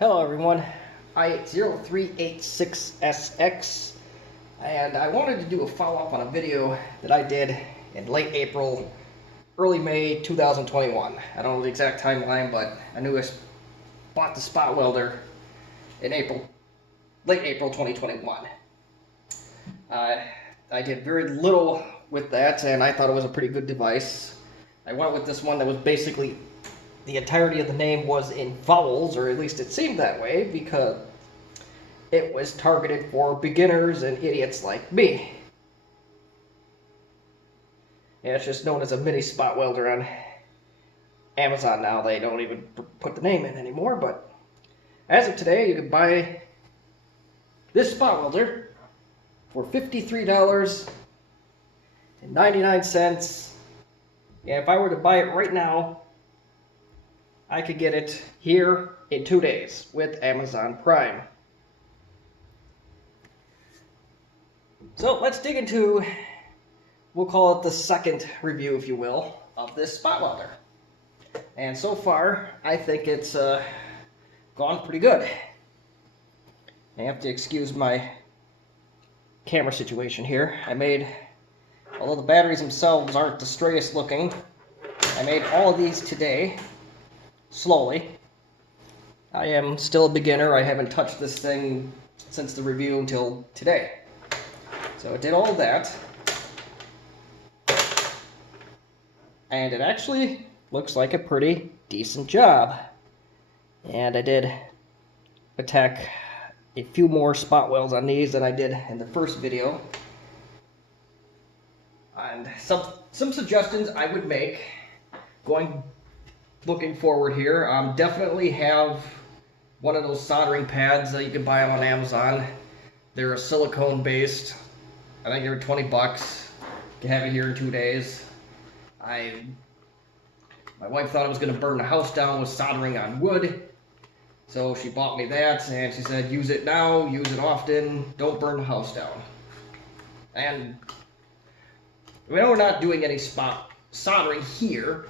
Hello everyone, I0386SX, and I wanted to do a follow-up on a video that I did in late April, early May 2021. I don't know the exact timeline, but I knew I bought the spot welder in late April 2021. I did very little with that, and I thought it was a pretty good device. I went with this one that was basically the entirety of the name was in vowels, or at least it seemed that way, because it was targeted for beginners and idiots like me. Yeah, it's just known as a mini spot welder on Amazon now. They don't even put the name in anymore, but as of today, you can buy this spot welder for $53.99. And if I were to buy it right now, I could get it here in 2 days with Amazon Prime. So let's dig into, we'll call it the second review, if you will, of this spot welder. And so far, I think it's gone pretty good. I have to excuse my camera situation here. Although the batteries themselves aren't the straightest looking, I made all of these today. Slowly. I am still a beginner. I haven't touched this thing since the review until today. So I did all that. And it actually looks like a pretty decent job. And I did attack a few more spot welds on these than I did in the first video. And some suggestions I would make looking forward here, definitely have one of those soldering pads that you can buy on Amazon. They're a silicone based. I think they're 20 bucks. You can have it here in 2 days. My wife thought I was going to burn the house down with soldering on wood, so she bought me that, and she said, use it now, use it often, don't burn the house down. And we know we're not doing any spot soldering here,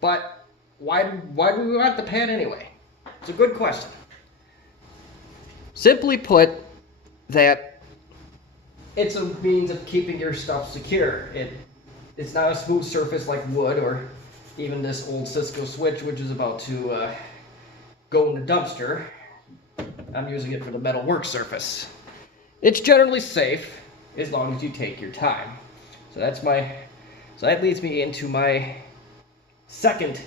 but why do we want the pad anyway? It's a good question. Simply put, that it's a means of keeping your stuff secure. It's not a smooth surface like wood or even this old Cisco switch, which is about to go in the dumpster. I'm using it for the metal work surface. It's generally safe as long as you take your time. So that leads me into my second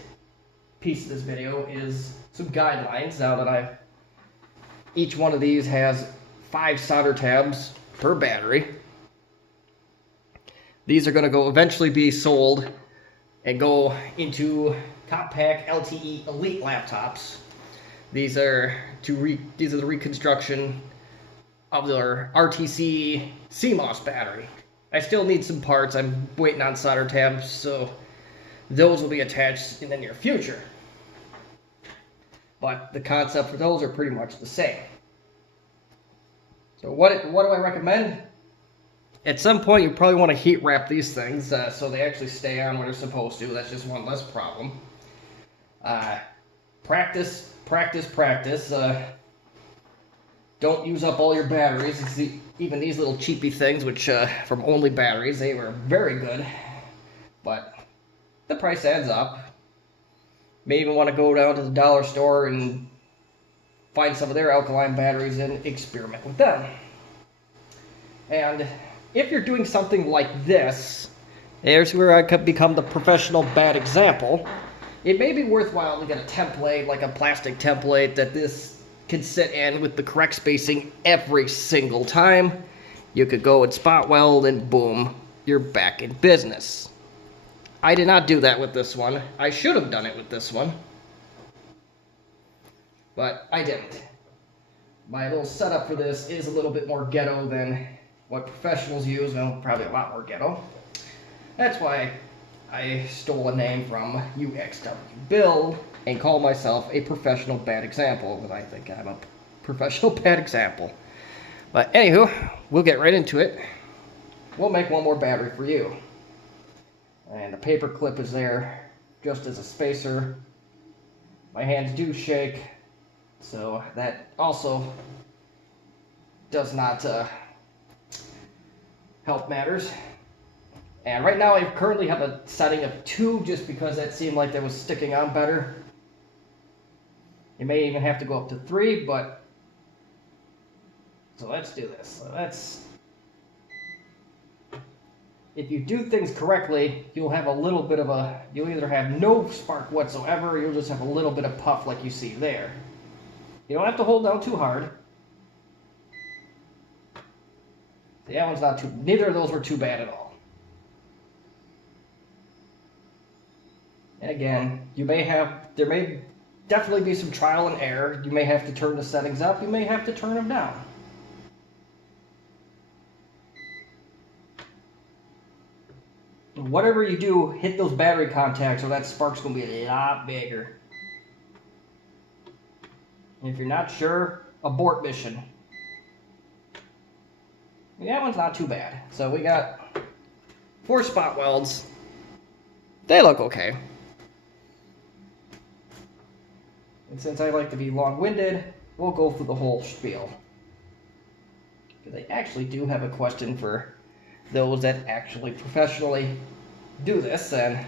piece of this video, is some guidelines. Now that each one of these has 5 solder tabs per battery. These are going to eventually be sold and go into Compaq LTE Elite laptops. These are the reconstruction of their RTC CMOS battery. I still need some parts. I'm waiting on solder tabs, so those will be attached in the near future. But the concept for those are pretty much the same. So what do I recommend? At some point, you probably want to heat wrap these things so they actually stay on where they're supposed to. That's just one less problem. Practice. Don't use up all your batteries. Even these little cheapy things, which from Only Batteries, they were very good. But the price adds up. May even want to go down to the dollar store and find some of their alkaline batteries and experiment with them. And if you're doing something like this, there's where I could become the professional bad example. It may be worthwhile to get a template, like a plastic template, that this can sit in with the correct spacing every single time. You could go and spot weld and boom, you're back in business. I did not do that with this one. I should have done it with this one, but I didn't. My little setup for this is a little bit more ghetto than what professionals use. Well, probably a lot more ghetto. That's why I stole a name from UXW Build and call myself a professional bad example, because I think I'm a professional bad example. But anywho, we'll get right into it. We'll make one more battery for you. And the paper clip is there just as a spacer. My hands do shake. So that also does not help matters. And right now I currently have a setting of 2 just because that seemed like that was sticking on better. You may even have to go up to 3, but so let's do this. So if you do things correctly, you'll have a little bit of you'll either have no spark whatsoever, or you'll just have a little bit of puff like you see there. You don't have to hold down too hard. The other one's not too, neither of those were too bad at all. And again, there may definitely be some trial and error. You may have to turn the settings up, you may have to turn them down. Whatever you do, hit those battery contacts or that spark's going to be a lot bigger. And if you're not sure, abort mission. That one's not too bad. So we got 4 spot welds. They look okay. And since I like to be long-winded, we'll go through the whole spiel. Because I actually do have a question for those that actually professionally do this, and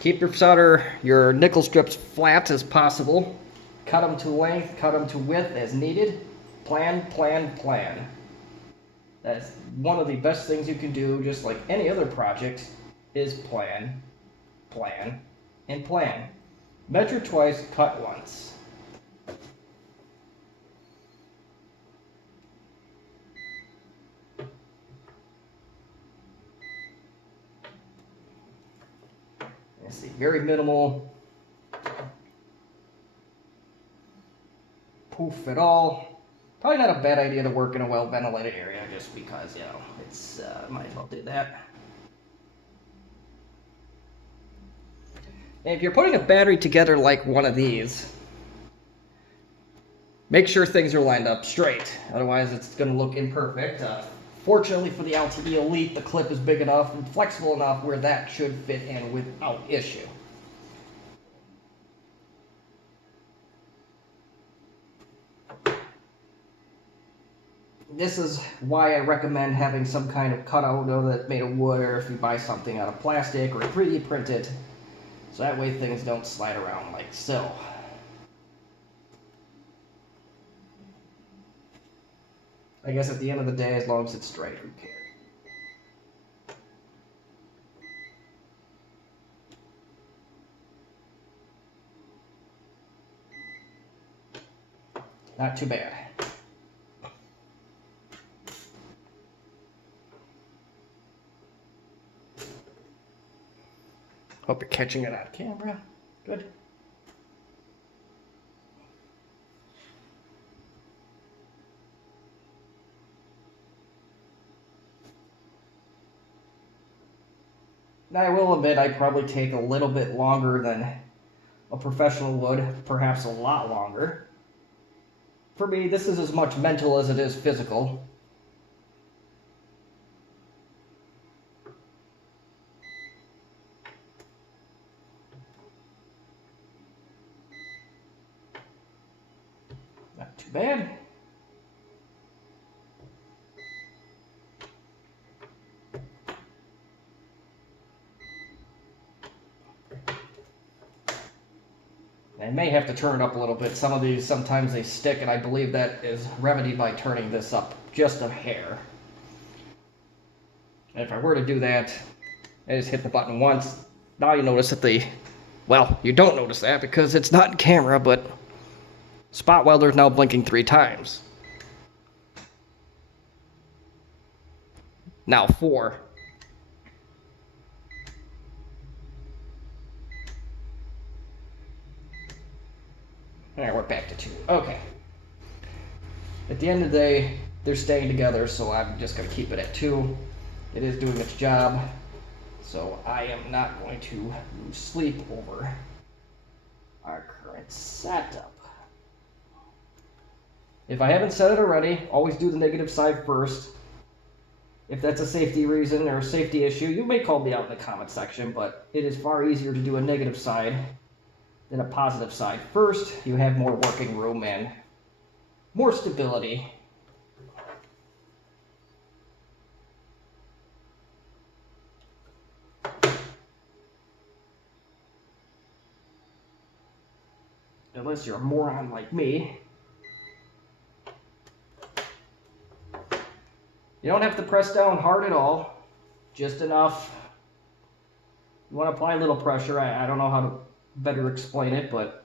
keep your nickel strips flat as possible. Cut them to length, cut them to width as needed. Plan, plan, plan. That's one of the best things you can do, just like any other project, is plan, plan, and plan. Measure twice, cut once. Let's see, very minimal poof at all. Probably not a bad idea to work in a well-ventilated area just because, you know, it's, might as well do that. And if you're putting a battery together like one of these, make sure things are lined up straight. Otherwise, it's going to look imperfect. Fortunately for the LTE Elite, the clip is big enough and flexible enough where that should fit in without issue. This is why I recommend having some kind of cutout that's made of wood, or if you buy something out of plastic or 3D printed, so that way things don't slide around like so. I guess at the end of the day, as long as it's straight, who cares? Not too bad. Hope you're catching it on camera. Good. Now, I will admit I probably take a little bit longer than a professional would, perhaps a lot longer. For me, this is as much mental as it is physical. Not too bad. I may have to turn it up a little bit. Some of these, sometimes they stick, and I believe that is remedied by turning this up just a hair. And if I were to do that, I just hit the button once. Now you notice that well, you don't notice that because it's not in camera, but spot welder is now blinking 3 times. Now 4. Alright, we're back to 2. Okay. At the end of the day, they're staying together, so I'm just going to keep it at 2. It is doing its job, so I am not going to lose sleep over our current setup. If I haven't said it already, always do the negative side first. If that's a safety reason or a safety issue, you may call me out in the comment section, but it is far easier to do a negative side than a positive side. First, you have more working room and more stability. Unless you're a moron like me. You don't have to press down hard at all, just enough. You want to apply a little pressure. I don't know how to better explain it, but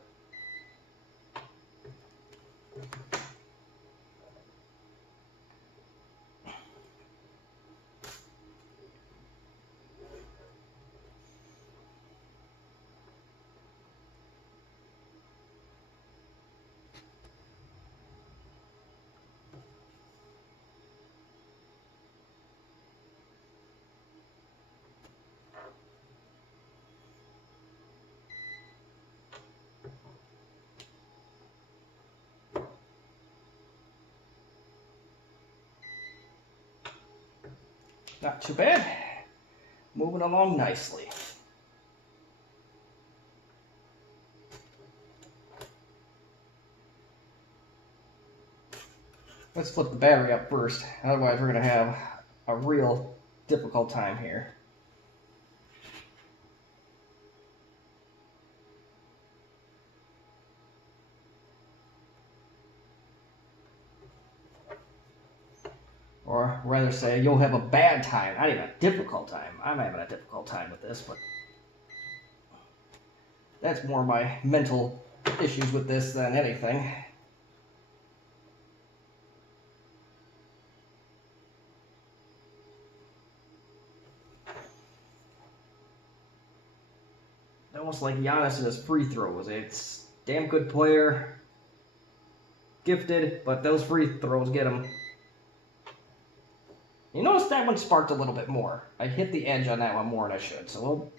not too bad. Moving along nicely. Let's flip the battery up first, otherwise we're going to have a real difficult time here. Or rather say, you'll have a bad time, not even a difficult time. I'm having a difficult time with this, but that's more my mental issues with this than anything. Almost like Giannis in his free throws. It's damn good player, gifted, but those free throws get him. You notice that one sparked a little bit more. I hit the edge on that one more than I should, so we'll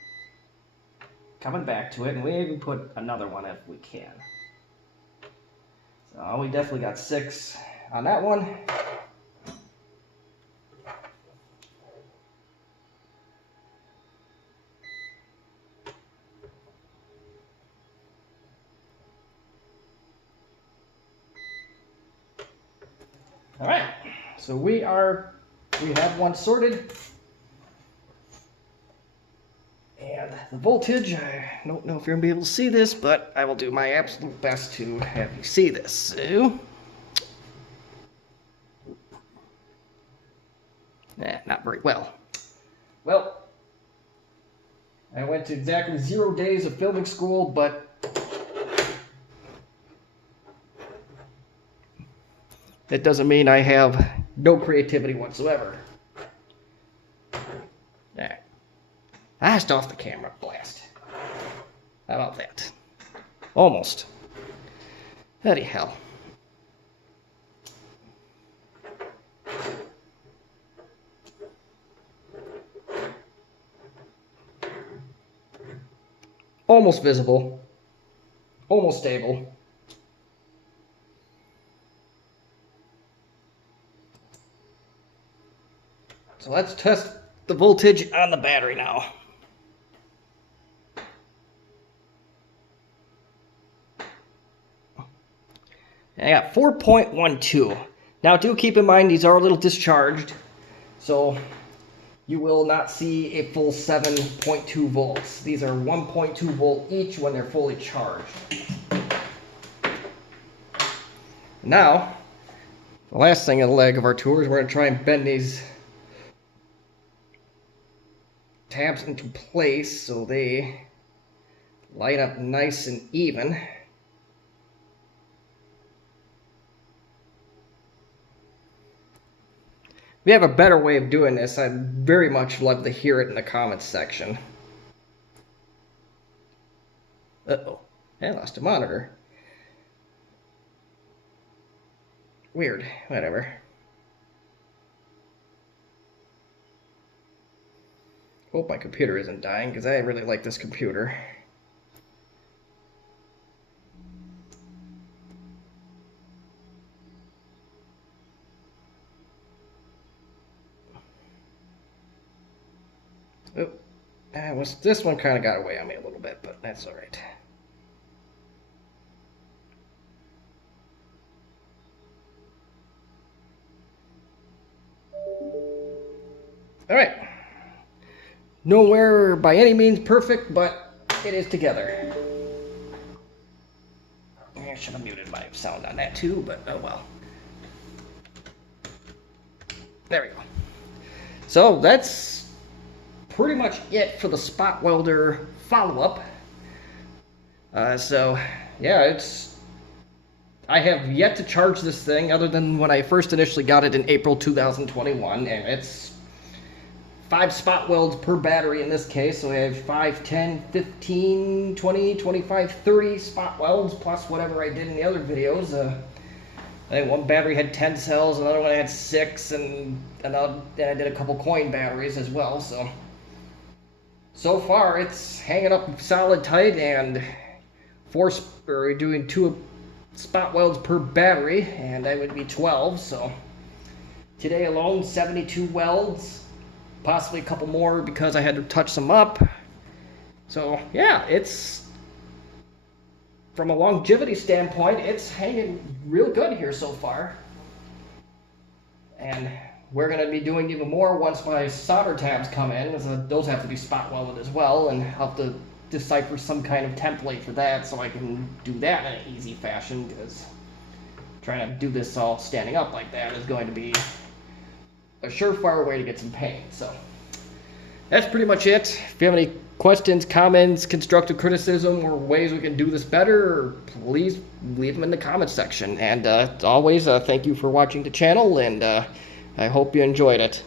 coming back to it, and we even put another one if we can. So we definitely got 6 on that one. All right, so we have one sorted. And the voltage, I don't know if you're gonna be able to see this, but I will do my absolute best to have you see this. So, not very well. Well, I went to exactly 0 days of filming school, but that doesn't mean I have no creativity whatsoever. There. Just off the camera, blast. How about that? Almost. Bloody hell. Almost visible. Almost stable. So let's test the voltage on the battery now. I got 4.12. Now do keep in mind these are a little discharged, so you will not see a full 7.2 volts. These are 1.2 volt each when they're fully charged. Now, the last thing in the leg of our tour is we're going to try and bend these tabs into place so they line up nice and even. If you have a better way of doing this, I'd very much love to hear it in the comments section. Uh-oh, I lost a monitor. Weird, whatever. Hope my computer isn't dying, because I really like this computer. Oh, this one kind of got away on me a little bit, but that's all right. All right. Nowhere by any means perfect, but it is together. I should have muted my sound on that too, but oh well. There we go. So that's pretty much it for the spot welder follow-up. So yeah, I have yet to charge this thing other than when I first initially got it in April 2021, and it's 5 spot welds per battery in this case. So we have 5, 10, 15, 20, 25, 30 spot welds plus whatever I did in the other videos. I think one battery had 10 cells, another one had 6, and I did a couple coin batteries as well. So far it's hanging up solid tight, and we're doing 2 spot welds per battery, and that would be 12. So today alone, 72 welds, possibly a couple more because I had to touch some up. So yeah, it's, from a longevity standpoint, it's hanging real good here so far. And we're going to be doing even more once my solder tabs come in, because those have to be spot welded as well, and I'll have to decipher some kind of template for that so I can do that in an easy fashion, because trying to do this all standing up like that is going to be a surefire way to get some paint. So that's pretty much it. If you have any questions, comments, constructive criticism, or ways we can do this better, please leave them in the comments section. And as always, thank you for watching the channel, and I hope you enjoyed it.